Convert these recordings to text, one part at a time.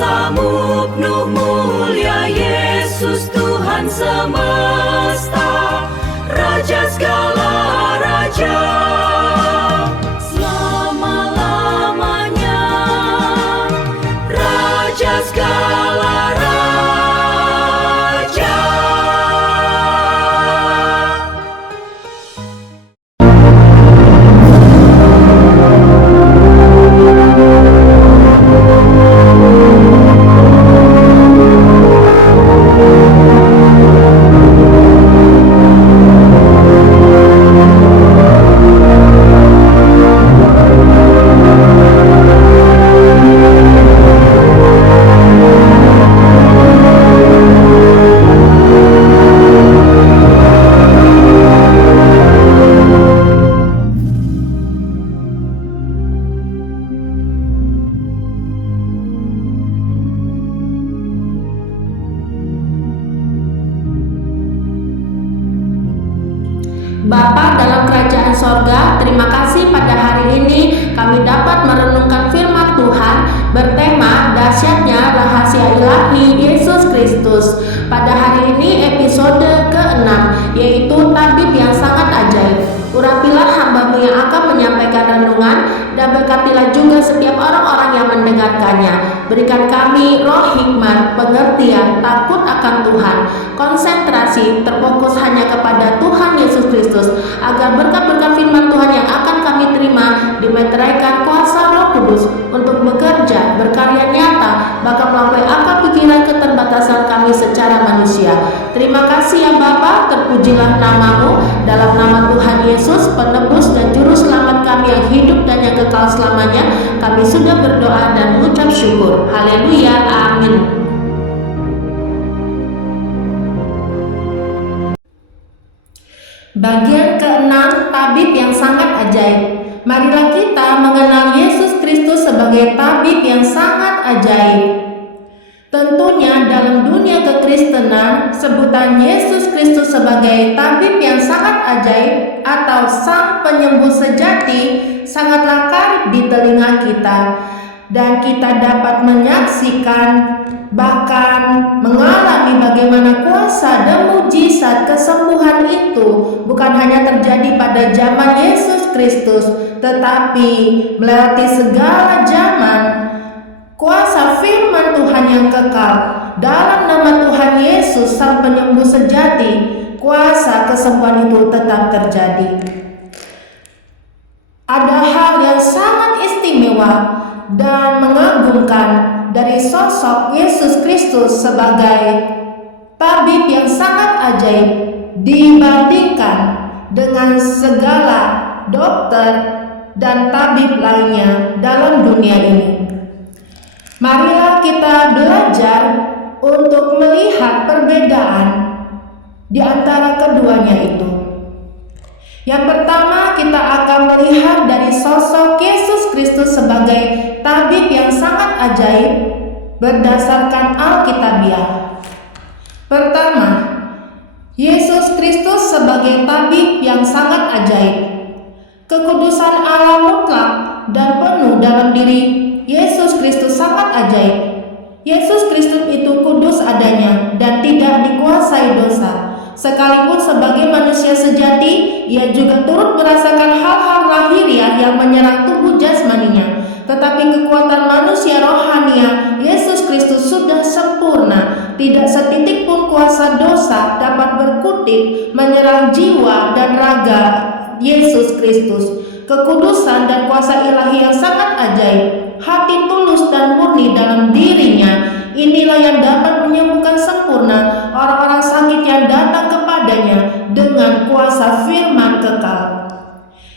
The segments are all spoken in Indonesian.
kuasamu penuh mulia Yesus Tuhan semesta, Raja segala raja, selama-lamanya, Raja segala raja. Bapa dalam kerajaan sorga, terima kasih pada hari ini kami dapat merenungkan firman Tuhan bertema dahsyatnya rahasia ilahi Yesus Kristus. Pada hari ini episode ke-6, yaitu tabib yang sangat ajaib. Urapilah hamba-Mu yang akan menyampaikan renungan, dan berkatilah juga setiap orang-orang yang mendengarkannya. Berikan kami roh hikmat, pengertian, takut akan Tuhan, konsentrasi, terfokus hanya kepada Tuhan Yesus Kristus, agar berkat-berkat firman Tuhan yang akan kami terima dimeteraikan kuasa Roh Kudus untuk bekerja, berkarya nyata, bahkan melampaui akal pikiran keterbatasan kami secara manusia. Terima kasih ya Bapa, terpujilah nama-Mu. Dalam nama Tuhan Yesus, penebus dan juru selamat kami yang hidup dan yang kekal selamanya, kami sudah berdoa dan mengucap syukur. Haleluya, amin. Bagian ke-6, tabib yang sangat ajaib. Marilah kita mengenal Yesus Kristus sebagai tabib yang sangat ajaib. Tentunya dalam dunia kekristenan, sebutan Yesus Kristus sebagai tabib yang sangat ajaib atau sang penyembuh sejati sangatlah karib di telinga kita, dan kita dapat menyaksikan bahkan mengalami bagaimana kuasa dan mujizat kesembuhan itu bukan hanya terjadi pada zaman Yesus Kristus, tetapi melewati segala zaman. Kuasa firman Tuhan yang kekal dalam nama Tuhan Yesus sang penyembuh sejati, kuasa kesembuhan itu tetap terjadi. Ada hal yang sangat istimewa dan mengagumkan dari sosok Yesus Kristus sebagai tabib yang sangat ajaib dibandingkan dengan segala dokter dan tabib lainnya dalam dunia ini. Marilah kita belajar untuk melihat perbedaan di antara keduanya itu. Yang pertama, kita akan melihat dari sosok Yesus Kristus sebagai tabib yang sangat ajaib berdasarkan Alkitabiah. Pertama, Yesus Kristus sebagai tabib yang sangat ajaib. Kekudusan Allah mutlak dan penuh dalam diri Yesus Kristus sangat ajaib. Yesus Kristus itu kudus adanya dan tidak dikuasai dosa. Sekalipun sebagai manusia sejati, ia juga turut merasakan hal-hal lahiriah yang menyerang tubuh jasmaninya. Tetapi kekuatan manusia rohania Yesus Kristus sudah sempurna. Tidak setitik pun kuasa dosa dapat berkutik menyerang jiwa dan raga Yesus Kristus. Kekudusan dan kuasa ilahi yang sangat ajaib, hati tulus dan murni dalam dirinya, inilah yang dapat menyembuhkan sempurna orang-orang sakit yang datang kepadanya dengan kuasa firman kekal.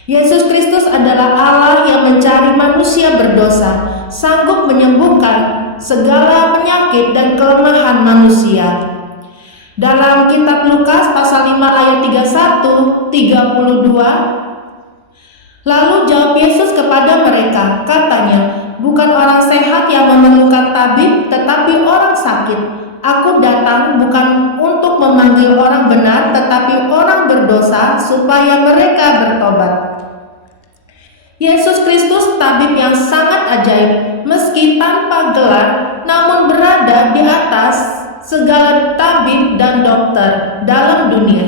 Yesus Kristus adalah Allah yang mencari manusia berdosa, sanggup menyembuhkan segala penyakit dan kelemahan manusia. Dalam kitab Lukas pasal 5 ayat 31, 32, lalu jawab Yesus kepada mereka, katanya, bukan orang sehat yang memerlukan tabib, tetapi orang sakit. Aku datang bukan untuk memanggil orang benar, tetapi orang berdosa, supaya mereka bertobat. Yesus Kristus tabib yang sangat ajaib, meski tanpa gelar, namun berada di atas segala tabib dan dokter dalam dunia.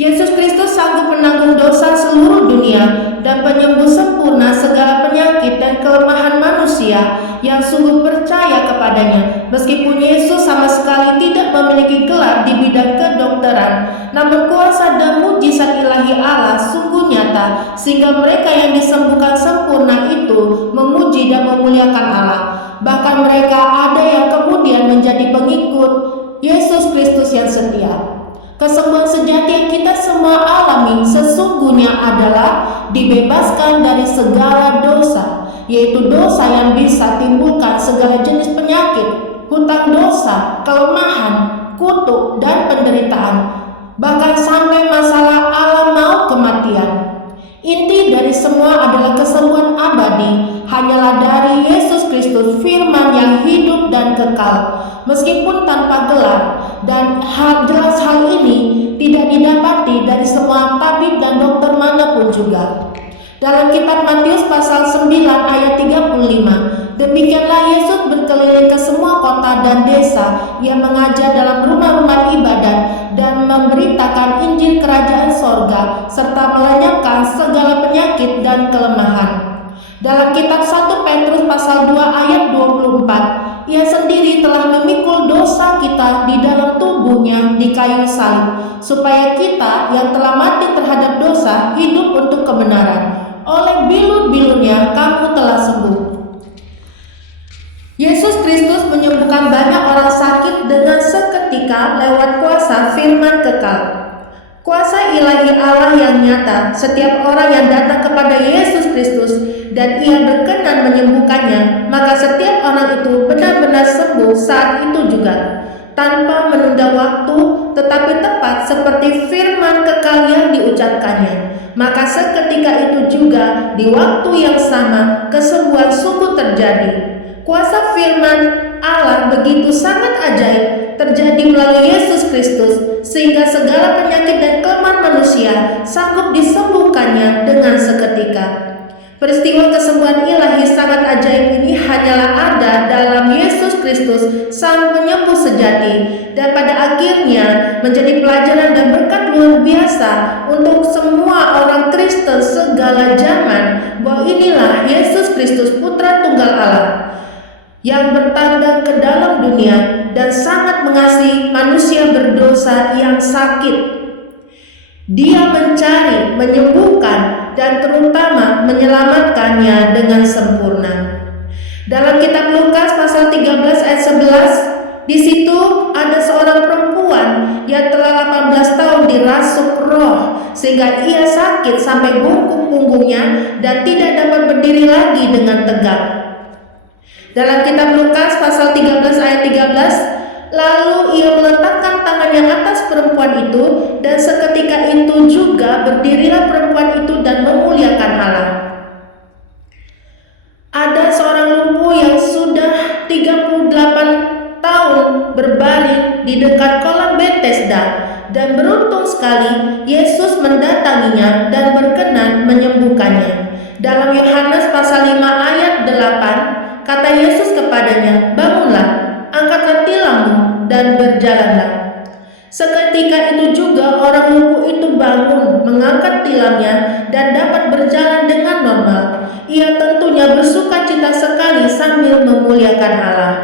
Yesus Kristus sanggup menanggung dosa seluruh dunia dan penyembuh sempurna segala penyakit dan kelemahan manusia yang sungguh percaya kepadanya. Meskipun Yesus sama sekali tidak memiliki gelar di bidang kedokteran, namun kuasa dan mujizat ilahi Allah sungguh nyata, sehingga mereka yang disembuhkan sempurna itu memuji dan memuliakan Allah. Bahkan mereka ada yang kemudian menjadi pengikut Yesus Kristus yang setia. Kesembuhan sejati yang kita semua alami sesungguhnya adalah dibebaskan dari segala dosa, yaitu dosa yang bisa timbulkan segala jenis penyakit, hutang dosa, kelemahan, kutuk, dan penderitaan, bahkan sampai masalah alam maut kematian. Inti dari semua adalah kesembuhan abadi hanyalah dari Yesus Kristus, firman yang hidup dan kekal, meskipun tanpa gelar, dan jelas hal ini tidak didapati dari semua tabib dan dokter manapun juga. Dalam kitab Matius pasal 9 ayat 35, demikianlah Yesus berkeliling ke semua kota dan desa, ia mengajar dalam rumah-rumah ibadat dan memberitakan Injil kerajaan sorga, serta melenyapkan segala penyakit dan kelemahan. Dalam kitab 1 Petrus pasal 2 ayat 24, ia sendiri telah memikul dosa kita di dalam tubuhnya di kayu salib, supaya kita yang telah mati terhadap dosa hidup untuk kebenaran. Oleh bilur-bilurnya kamu telah sembuh. Yesus Kristus menyembuhkan banyak orang sakit dengan seketika lewat kuasa firman kekal. Kuasa ilahi Allah yang nyata, setiap orang yang datang kepada Yesus Kristus dan ia berkenan menyembuhkannya, maka setiap orang itu benar-benar sembuh saat itu juga, tanpa menunda waktu, tetapi tepat seperti firman kekal yang diucapkannya. Maka seketika itu juga, di waktu yang sama, kesembuhan sungguh terjadi. Kuasa firman Allah begitu sangat ajaib terjadi melalui Yesus Kristus, sehingga segala penyakit dan kelemahan manusia sanggup disembuhkannya dengan seketika. Peristiwa kesembuhan ilahi sangat ajaib ini hanyalah ada dalam Yesus Kristus, Sang Penyembuh sejati, dan pada akhirnya menjadi pelajaran dan berkat luar biasa untuk semua orang Kristen segala zaman, bahwa inilah Yesus Kristus, Putra Tunggal Allah, yang bertanda ke dalam dunia dan sangat mengasihi manusia berdosa yang sakit. Dia mencari, menyembuhkan, dan terutama menyelamatkannya dengan sempurna. Dalam kitab Lukas pasal 13 ayat 11, di situ ada seorang perempuan yang telah 18 tahun dirasuk roh, sehingga ia sakit sampai bungkuk punggungnya dan tidak dapat berdiri lagi dengan tegak. Dalam kitab Lukas pasal 13 ayat 13, lalu ia meletakkan tangannya atas perempuan itu, dan seketika itu juga berdirilah perempuan itu dan memuliakan Allah. Ada seorang lumpuh yang sudah 38 tahun berbaring di dekat kolam Bethesda, dan beruntung sekali Yesus mendatanginya dan berkenan menyembuhkannya. Dalam Yohanes pasal 5 ayat 8, kata Yesus kepadanya, "Bangunlah, angkatlah tilammu dan berjalanlah." Seketika itu juga orang lumpuh itu bangun, mengangkat tilamnya dan dapat berjalan dengan normal. Ia tentunya bersukacita sekali sambil memuliakan Allah.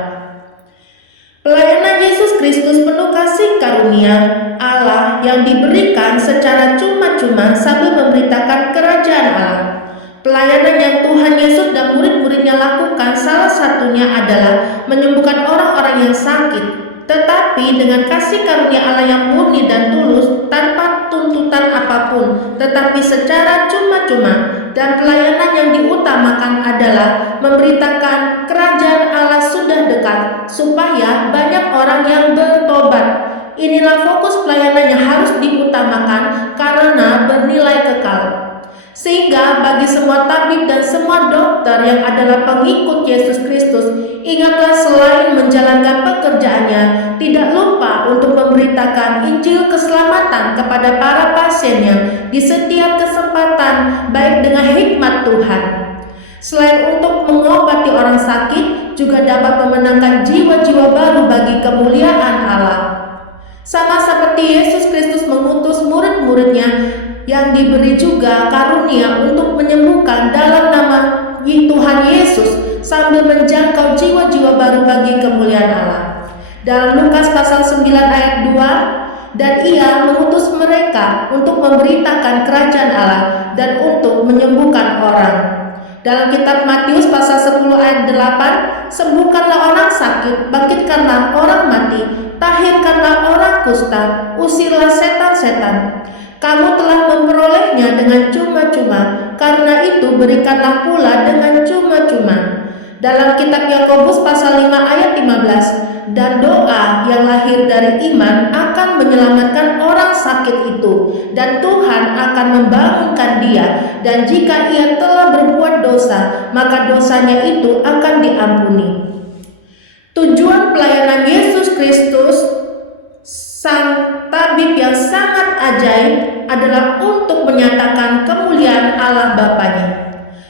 Pelayanan Yesus Kristus penuh kasih karunia Allah yang diberikan secara cuma-cuma sambil memberitakan kerajaan Allah. Pelayanan yang Tuhan Yesus dan murid-muridnya lakukan salah satunya adalah menyembuhkan orang-orang yang sakit, tetapi dengan kasih karunia Allah yang murni dan tulus, tanpa tuntutan apapun, tetapi secara cuma-cuma. Dan pelayanan yang diutamakan adalah memberitakan kerajaan Allah sudah dekat, supaya banyak orang yang bertobat. Inilah fokus pelayanan yang harus diutamakan karena bernilai kekal. Sehingga bagi semua tabib dan semua dokter yang adalah pengikut Yesus Kristus, ingatlah selain menjalankan pekerjaannya, tidak lupa untuk memberitakan Injil keselamatan kepada para pasiennya di setiap kesempatan, baik dengan hikmat Tuhan. Selain untuk mengobati orang sakit, juga dapat memenangkan jiwa-jiwa baru bagi kemuliaan Allah. Sama seperti Yesus Kristus mengutus murid-muridnya yang diberi juga karunia untuk menyembuhkan dalam nama Tuhan Yesus sambil menjangkau jiwa-jiwa baru bagi kemuliaan Allah. Dalam Lukas pasal 9 ayat 2, dan ia mengutus mereka untuk memberitakan kerajaan Allah dan untuk menyembuhkan orang. Dalam kitab Matius pasal 10 ayat 8, sembuhkanlah orang sakit, bangkitkanlah orang mati, tahirkanlah orang kusta, usirlah setan-setan. Kamu telah memperolehnya dengan cuma-cuma, karena itu berikanlah pula dengan cuma-cuma. Dalam kitab Yakobus pasal 5 ayat 15, dan doa yang lahir dari iman akan menyelamatkan orang sakit itu, dan Tuhan akan membangunkan dia, dan jika ia telah berbuat dosa, maka dosanya itu akan diampuni. Tujuan pelayanan Yesus Kristus, Sang Tabib yang sangat ajaib, adalah untuk menyatakan kemuliaan Allah Bapanya.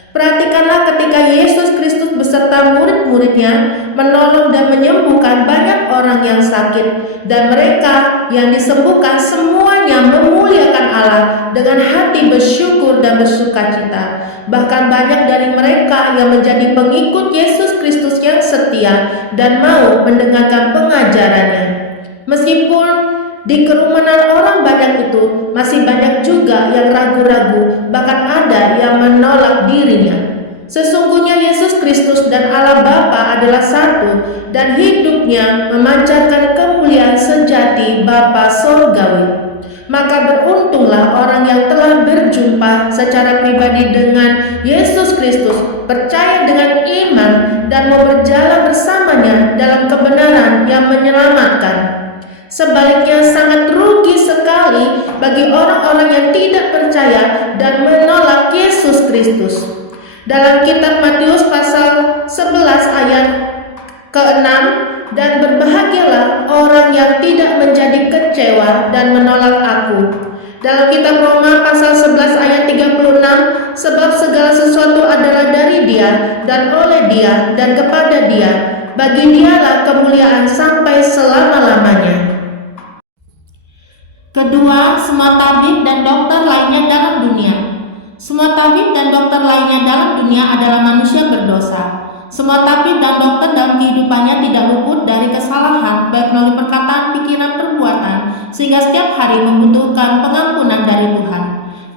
Perhatikanlah ketika Yesus Kristus beserta murid-muridnya menolong dan menyembuhkan banyak orang yang sakit, dan mereka yang disembuhkan semuanya memuliakan Allah dengan hati bersyukur dan bersukacita. Bahkan banyak dari mereka yang menjadi pengikut Yesus Kristus yang setia dan mau mendengarkan pengajarannya. Meskipun di kerumunan orang banyak itu, masih banyak juga yang ragu-ragu, bahkan ada yang menolak dirinya. Sesungguhnya Yesus Kristus dan Allah Bapa adalah satu, dan hidupnya memancarkan kemuliaan sejati Bapa Sorgawi. Maka beruntunglah orang yang telah berjumpa secara pribadi dengan Yesus Kristus, percaya dengan iman, dan mau berjalan bersamanya dalam kebenaran yang menyelamatkan. Sebaliknya sangat rugi sekali bagi orang-orang yang tidak percaya dan menolak Yesus Kristus. Dalam kitab Matius pasal 11 ayat ke-6, dan berbahagialah orang yang tidak menjadi kecewa dan menolak aku. Dalam kitab Roma pasal 11 ayat 36, sebab segala sesuatu adalah dari Dia dan oleh Dia dan kepada Dia, bagi Dialah kemuliaan sampai selama-lamanya. Kedua, semua tabib dan dokter lainnya dalam dunia. Semua tabib dan dokter lainnya dalam dunia adalah manusia berdosa. Semua tabib dan dokter dalam kehidupannya tidak luput dari kesalahan, baik melalui perkataan, pikiran, perbuatan, sehingga setiap hari membutuhkan pengampunan dari Tuhan.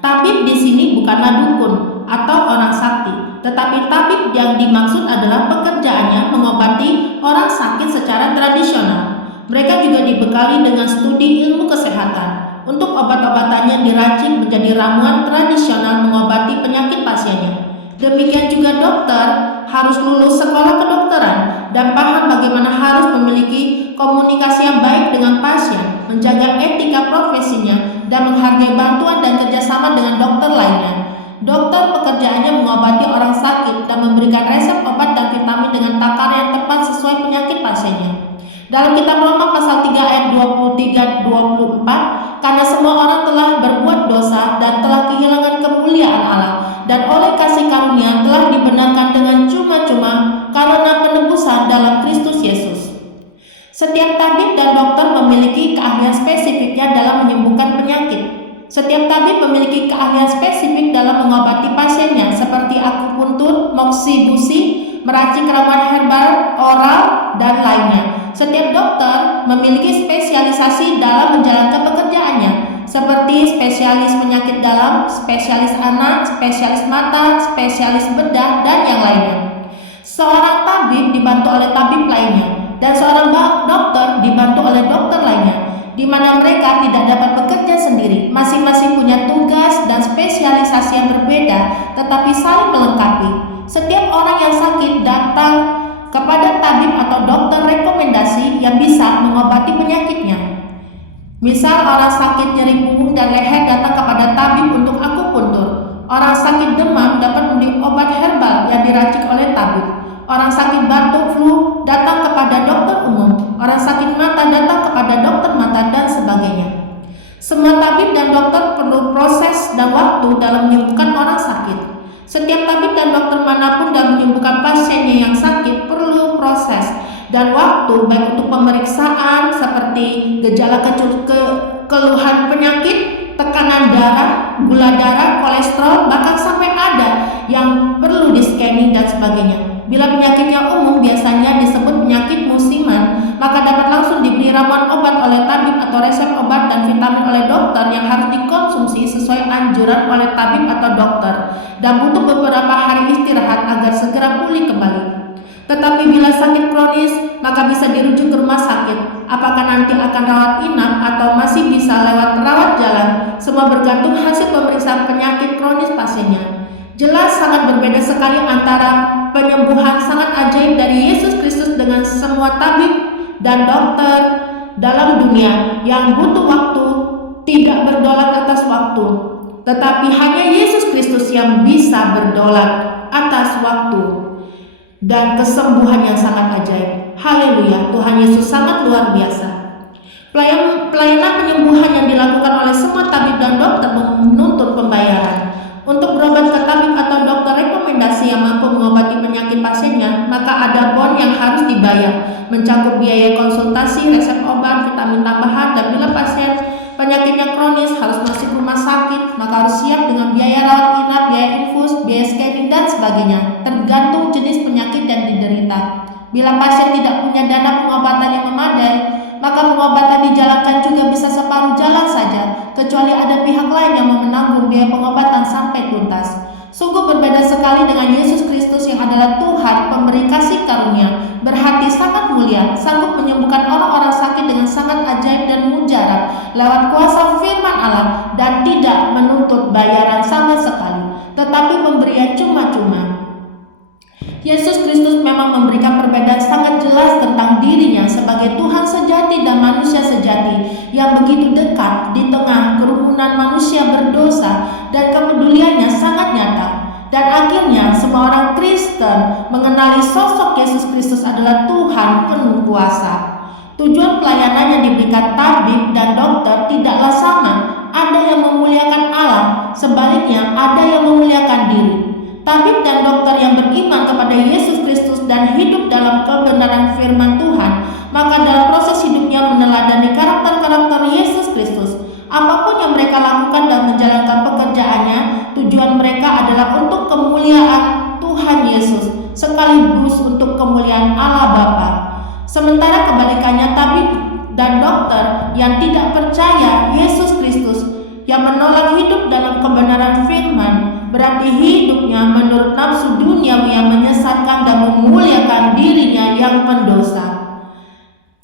Tabib di sini bukanlah dukun atau orang sakti, tetapi tabib yang dimaksud adalah pekerjaannya mengobati orang sakit secara tradisional. Mereka juga dibekali dengan studi ilmu kesehatan. Untuk obat-obatannya diracik menjadi ramuan tradisional mengobati penyakit pasiennya. Demikian juga dokter harus lulus sekolah kedokteran dan paham bagaimana harus memiliki komunikasi yang baik dengan pasien, menjaga etika profesinya, dan menghargai bantuan dan kerjasama dengan dokter lainnya. Dokter pekerjaannya mengobati orang sakit dan memberikan resep obat dan vitamin dengan takaran yang tepat sesuai penyakit pasiennya. Dalam kitab Roma pasal 3 ayat 23-24, karena semua orang telah berbuat dosa dan telah kehilangan kemuliaan Allah, dan oleh kasih karunia telah dibenarkan dengan cuma-cuma karena penebusan dalam Kristus Yesus. Setiap tabib dan dokter memiliki keahlian spesifiknya dalam menyembuhkan penyakit. Setiap tabib memiliki keahlian spesifik dalam mengobati pasiennya, seperti akupuntur, moksibusi, meracik ramuan herbal, oral, dan lainnya. Setiap dokter memiliki spesialisasi dalam menjalankan pekerjaannya, seperti spesialis penyakit dalam, spesialis anak, spesialis mata, spesialis bedah, dan yang lainnya. Seorang tabib dibantu oleh tabib lainnya, dan seorang dokter dibantu oleh dokter lainnya, di mana mereka tidak dapat bekerja sendiri. Masing-masing punya tugas dan spesialisasi yang berbeda, tetapi saling melengkapi. Setiap orang yang sakit datang kepada tabib atau dokter rekomendasi yang bisa mengobati penyakitnya. Misal orang sakit nyeri punggung dan leher datang kepada tabib untuk akupuntur. Orang sakit demam dapat membeli obat herbal yang diracik oleh tabib. Orang sakit batuk flu datang kepada dokter umum. Orang sakit mata datang kepada dokter mata, dan sebagainya. Semua tabib dan dokter perlu proses dan waktu dalam menyembuhkan orang sakit. Setiap tabib dan dokter manapun dalam menyembuhkan pasiennya yang sakit perlu proses dan waktu, baik untuk pemeriksaan seperti gejala keluhan penyakit, tekanan darah, gula darah, kolesterol, bahkan sampai ada yang perlu di scanning dan sebagainya. Bila penyakitnya umum, biasanya disebut penyakit musiman, maka dapat langsung diberi ramuan obat oleh tabib atau resep obat dan vitamin oleh dokter yang harus dikonsumsi sesuai anjuran oleh tabib atau dokter dan butuh beberapa hari istirahat agar segera pulih kembali. Tetapi bila sakit kronis, maka bisa dirujuk ke rumah sakit. Apakah nanti akan rawat inap atau masih bisa lewat rawat jalan, semua bergantung hasil pemeriksaan penyakit kronis pasiennya. Jelas sangat berbeda sekali antara penyembuhan sangat ajaib dari Yesus Kristus dengan semua tabib dan dokter dalam dunia yang butuh waktu, tidak berdaulat atas waktu. Tetapi hanya Yesus Kristus yang bisa berdaulat atas waktu dan kesembuhan yang sangat ajaib. Haleluya, Tuhan Yesus sangat luar biasa. Pelayanan penyembuhan yang dilakukan oleh semua tabib dan dokter menuntut pembayaran. Untuk berobat ke tabib atau dokter rekomendasi yang mampu mengobati penyakit pasiennya, maka ada bon yang harus dibayar, mencakup biaya konsultasi, resep obat, vitamin tambahan, dan bila pasien penyakitnya kronis harus masuk rumah sakit, maka harus siap dengan biaya rawat inap, biaya infus, biaya scanning, dan sebagainya, tergantung jenis penyakit yang diderita. Bila pasien tidak punya dana pengobatan yang memadai, maka pengobatan dijalankan juga bisa separuh jalan saja, kecuali ada pihak lain yang mau menanggung biaya pengobatan sampai tuntas. Sungguh berbeda sekali dengan Yesus Kristus yang adalah Tuhan, pemberi kasih karunia, berhati sangat mulia, sanggup menyembuhkan orang-orang sakit dengan sangat ajaib dan mujarab lewat kuasa firman Allah dan tidak menuntut bayaran sama sekali, tetapi pemberian cuma-cuma. Yesus Kristus memang memberikan perbedaan sangat jelas tentang dirinya sebagai Tuhan sejati dan manusia sejati yang begitu dekat di tengah kerumunan manusia berdosa, dan kepeduliannya sangat nyata. Dan akhirnya semua orang Kristen mengenali sosok Yesus Kristus adalah Tuhan penuh kuasa. Tujuan pelayanan yang diberikan tabib dan dokter tidaklah sama. Ada yang memuliakan Allah, sebaliknya ada yang memuliakan diri. Tabib dan dokter yang beriman kepada Yesus Kristus dan hidup dalam kebenaran firman Tuhan, maka dalam proses hidupnya meneladani karakter-karakter Yesus Kristus. Apapun yang mereka lakukan dan menjalankan pekerjaannya, tujuan mereka adalah untuk kemuliaan Tuhan Yesus, sekaligus untuk kemuliaan Allah Bapa. Sementara kebalikannya, tabib dan dokter yang tidak percaya Yesus Kristus, yang menolak hidup dalam kebenaran firman, berarti hidupnya menurut nafsu duniawi yang menyesatkan dan memuliakan dirinya yang pendosa.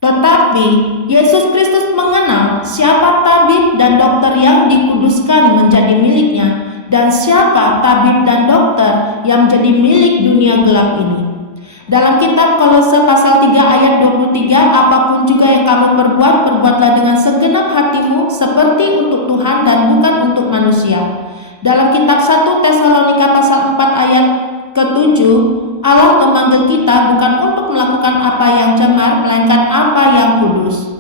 Tetapi Yesus Kristus mengenal siapa tabib dan dokter yang dikuduskan menjadi miliknya, dan siapa tabib dan dokter yang menjadi milik dunia gelap ini. Dalam kitab Kolose pasal 3 ayat 23, apapun juga yang kamu perbuat, perbuatlah dengan segenap hatimu seperti untuk Tuhan dan bukan untuk manusia. Dalam kitab 1 Tesalonika pasal 4 ayat ke-7, Allah memanggil kita bukan untuk melakukan apa yang cemar, melainkan apa yang kudus.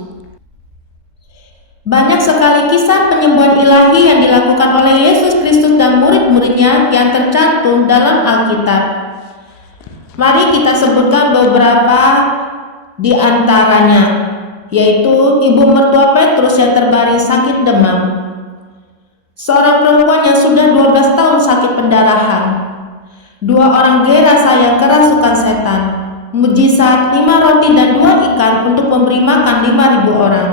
Banyak sekali kisah penyembuhan ilahi yang dilakukan oleh Yesus Kristus dan murid-muridnya yang tercantum dalam Alkitab. Mari kita sebutkan beberapa di antaranya, yaitu ibu mertua Petrus yang terbaring sakit demam, seorang perempuan yang sudah 12 tahun sakit pendarahan, 2 orang gerasa yang kerasukan setan, mujizat 5 roti dan 2 ikan untuk memberi makan 5.000 orang,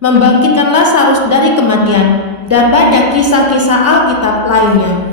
membangkitkan Lazarus dari kematian, dan banyak kisah-kisah Alkitab lainnya.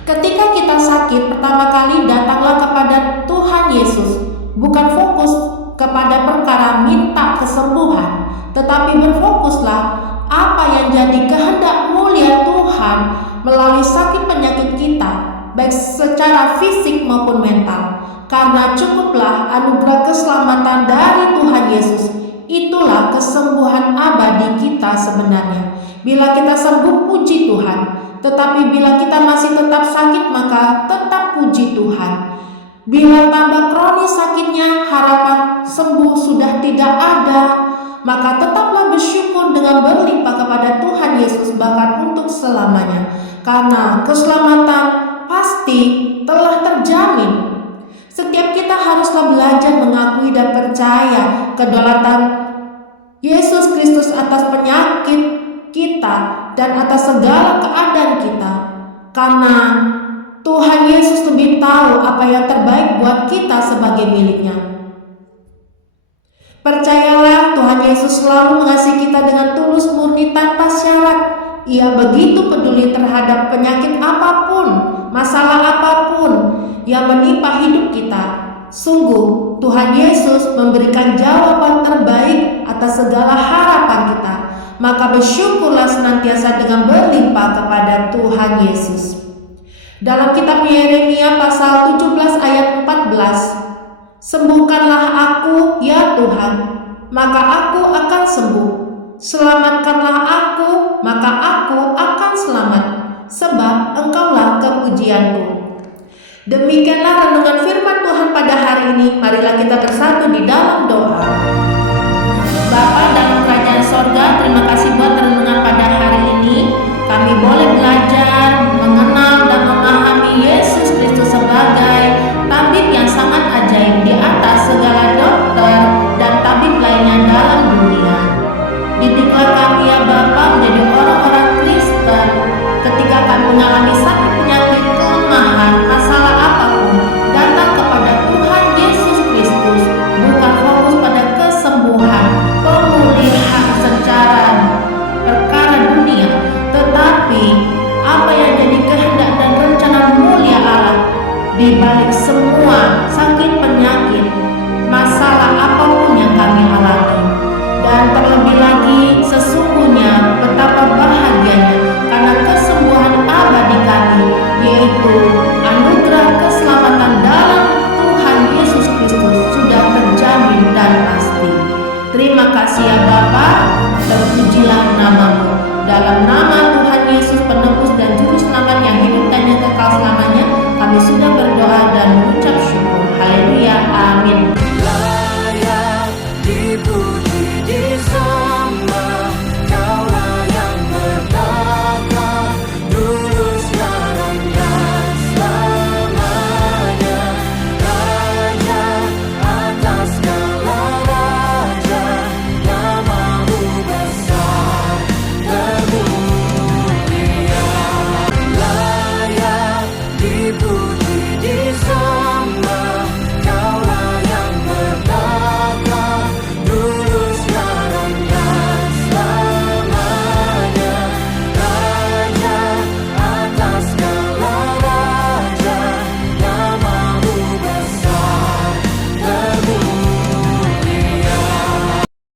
Ketika kita sakit, pertama kali datanglah kepada Tuhan Yesus, bukan fokus kepada perkara minta kesembuhan, tetapi berfokuslah apa yang jadi kehendak mulia Tuhan melalui sakit penyakit kita, baik secara fisik maupun mental. Karena cukuplah anugerah keselamatan dari Tuhan Yesus, itulah kesembuhan abadi kita sebenarnya. Bila kita sembuh, puji Tuhan. Tetapi bila kita masih tetap sakit, maka tetap puji Tuhan. Bila tambah kronis sakitnya, harapan sembuh sudah tidak ada, maka tetaplah bersyukur dengan berlimpah kepada Tuhan Yesus, bahkan untuk selamanya. Karena keselamatan pasti telah terjamin. Setiap kita haruslah belajar mengakui dan percaya kedaulatan Yesus Kristus atas penyakit kita dan atas segala keadaan kita. Karena Tuhan Yesus lebih tahu apa yang terbaik buat kita sebagai miliknya. Percayalah, Tuhan Yesus selalu mengasihi kita dengan tulus murni tanpa syarat. Ia begitu peduli terhadap penyakit apapun, masalah apapun yang menimpa hidup kita. Sungguh, Tuhan Yesus memberikan jawaban terbaik atas segala harapan kita. Maka bersyukurlah senantiasa dengan berlimpah kepada Tuhan Yesus. Dalam kitab Yeremia pasal 17 ayat 14, sembuhkanlah aku ya Tuhan, maka aku akan sembuh. Selamatkanlah aku, maka aku akan selamat, sebab Engkaulah kepujianku. Demikianlah renungan firman Tuhan pada hari ini. Marilah kita bersatu di dalam doa. Bapa dalam kerajaan sorga, terima